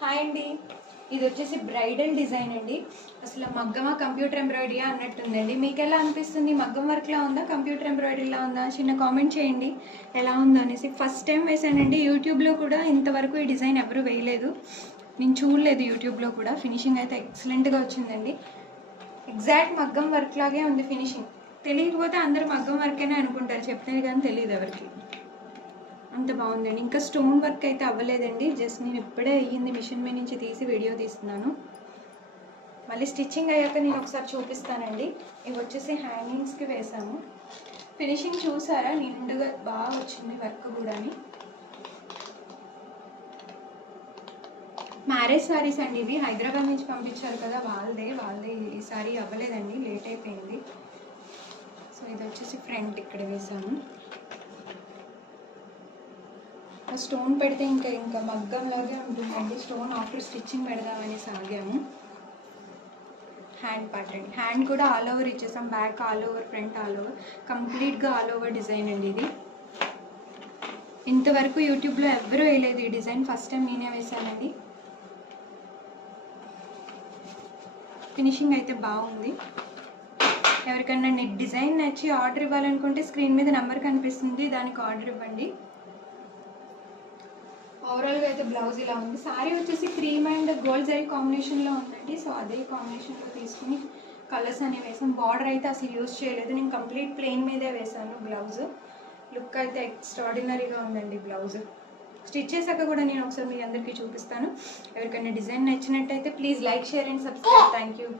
Hi అండి, ఇది వచ్చేసి బ్రైడల్ డిజైన్ అండి. అసలు మగ్గమా కంప్యూటర్ ఎంబ్రాయిడరీ అన్నట్టుందండి. మీకు ఎలా అనిపిస్తుంది? మగ్గం వర్క్లా ఉందా, కంప్యూటర్ ఎంబ్రాయిడరీలా ఉందా? చిన్న కామెంట్ చేయండి ఎలా ఉందో అనేసి. ఫస్ట్ టైం వేసానండి. యూట్యూబ్లో కూడా ఇంతవరకు ఈ డిజైన్ ఎవరు వేయలేదు, నేను చూడలేదు యూట్యూబ్లో కూడా. ఫినిషింగ్ అయితే ఎక్సలెంట్గా వచ్చిందండి. ఎగ్జాక్ట్ మగ్గం వర్క్ లాగే ఉంది ఫినిషింగ్. తెలియకపోతే అందరూ మగ్గం వర్కేనే అనుకుంటారు, చెప్తే కానీ తెలియదు ఎవరికి. అంత బాగుందండి. ఇంకా స్టోన్ వర్క్ అయితే అవ్వలేదండి, జస్ట్ నేను ఇప్పుడే అయ్యింది మిషన్ మీద నుంచి తీసి వీడియో తీస్తున్నాను. మళ్ళీ స్టిచ్చింగ్ అయ్యాక నేను ఒకసారి చూపిస్తానండి. ఇవి వచ్చేసి హ్యాంగింగ్స్కి వేసాము. ఫినిషింగ్ చూసారా, నిండుగా బాగా వచ్చింది వర్క్ కూడా. మ్యారేజ్ శారీస్ అండి ఇవి, హైదరాబాద్ నుంచి పంపించారు కదా, వాళ్ళదే ఈ సారీ అవ్వలేదండి, లేట్ అయిపోయింది. సో ఇది వచ్చేసి ఫ్రంట్ ఇక్కడ వేసాము. స్టోన్ పెడితే ఇంకా మగ్గంలాగే ఉంటుందండి. స్టోన్ ఆఫ్టర్ స్టిచ్చింగ్ పెడదామని సాగాము. హ్యాండ్ పార్ట్ అండి, హ్యాండ్ కూడా ఆల్ ఓవర్ ఇచ్చేసాం. Back all over, front all over, కంప్లీట్గా ఆల్ ఓవర్ డిజైన్ అండి ఇది. ఇంతవరకు యూట్యూబ్లో ఎవరూ వేయలేదు ఈ డిజైన్, ఫస్ట్ టైం నేనే వేసానండి. ఫినిషింగ్ అయితే బాగుంది. ఎవరికన్నా డిజైన్ నచ్చి ఆర్డర్ ఇవ్వాలనుకుంటే స్క్రీన్ మీద నెంబర్ కనిపిస్తుంది, దానికి ఆర్డర్ ఇవ్వండి. ఓవరాల్గా అయితే బ్లౌజ్ ఇలా ఉంది. శారీ వచ్చేసి క్రీమ్ అండ్ గోల్డ్ జరీ కాంబినేషన్లో ఉందండి. సో అదే కాంబినేషన్లో తీసుకుని కలర్స్ అనేవి వేసాను. బార్డర్ అయితే అసలు యూజ్ చేయలేదు, నేను కంప్లీట్ ప్లెయిన్ మీదే వేసాను. బ్లౌజ్ లుక్ అయితే ఎక్స్ట్రాడినరీగా ఉందండి. బ్లౌజ్ స్టిచ్ చేశాక కూడా నేను ఒకసారి మీ అందరికీ చూపిస్తాను. ఎవరికైనా డిజైన్ నచ్చినట్టయితే please like, share and subscribe. Thank you.